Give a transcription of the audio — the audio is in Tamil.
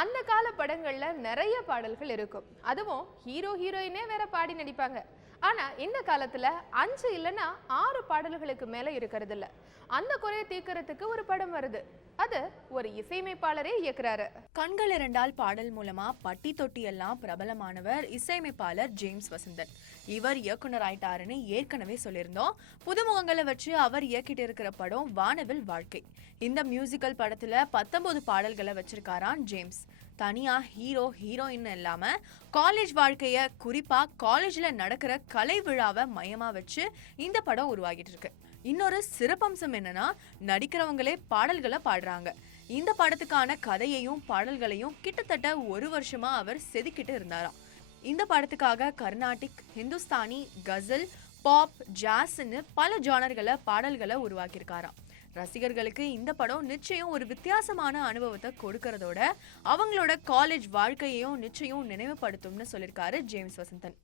அந்த கால படங்கள்ல நிறைய பாடல்கள் இருக்கும். அதுவும் ஹீரோ ஹீரோயினே வேற பாடி நடிப்பாங்க. ஆனா இந்த காலத்துல 5 இல்லைன்னா 6 பாடல்களுக்கு மேல இருக்கிறது இல்ல. அந்த குறையை தீர்க்கறதுக்கு ஒரு படம் வருது. அது ஒரு இசையமைப்பாளரே இயக்குறாரு. கண்கள் இரண்டால் பாடல் மூலமா பட்டி தொட்டி எல்லாம் பிரபலமானவர் இசையமைப்பாளர் ஜேம்ஸ் வசந்தன். இவர் இயக்குனர் ஆயிட்டாருன்னு ஏற்கனவே சொல்லியிருந்தோம். புதுமுகங்களை வச்சு அவர் இயக்கிட்டு இருக்கிற படம் வானவில் வாழ்க்கை. இந்த மியூசிக்கல் படத்துல 19 பாடல்களை வச்சிருக்காராம் ஜேம்ஸ். தனியா ஹீரோ ஹீரோயின் இல்லாம காலேஜ் வாழ்க்கைய, குறிப்பா காலேஜ்ல நடக்கிற கலை விழாவை மையமா வச்சு இந்த படம் உருவாகிட்டு இருக்கு. இன்னொரு சிறப்பம்சம் என்னன்னா, நடிக்கிறவங்களே பாடல்களை பாடுறாங்க. இந்த படத்துக்கான கதையையும் பாடல்களையும் கிட்டத்தட்ட 1 வருஷமா அவர் செதுக்கிட்டு இருந்தாராம். இந்த படத்துக்காக கர்நாடிக், ஹிந்துஸ்தானி, கசல், பாப், ஜாஸ்ன்னு பல ஜானர்களை பாடல்களை உருவாக்கியிருக்காராம். ரசிகர்களுக்கு இந்த படம் நிச்சயம் ஒரு வித்தியாசமான அனுபவத்தை கொடுக்கறதோட அவங்களோட காலேஜ் வாழ்க்கையையும் நிச்சயம் நினைவுபடுத்தும்னு சொல்லியிருக்காரு ஜேம்ஸ் வசந்தன்.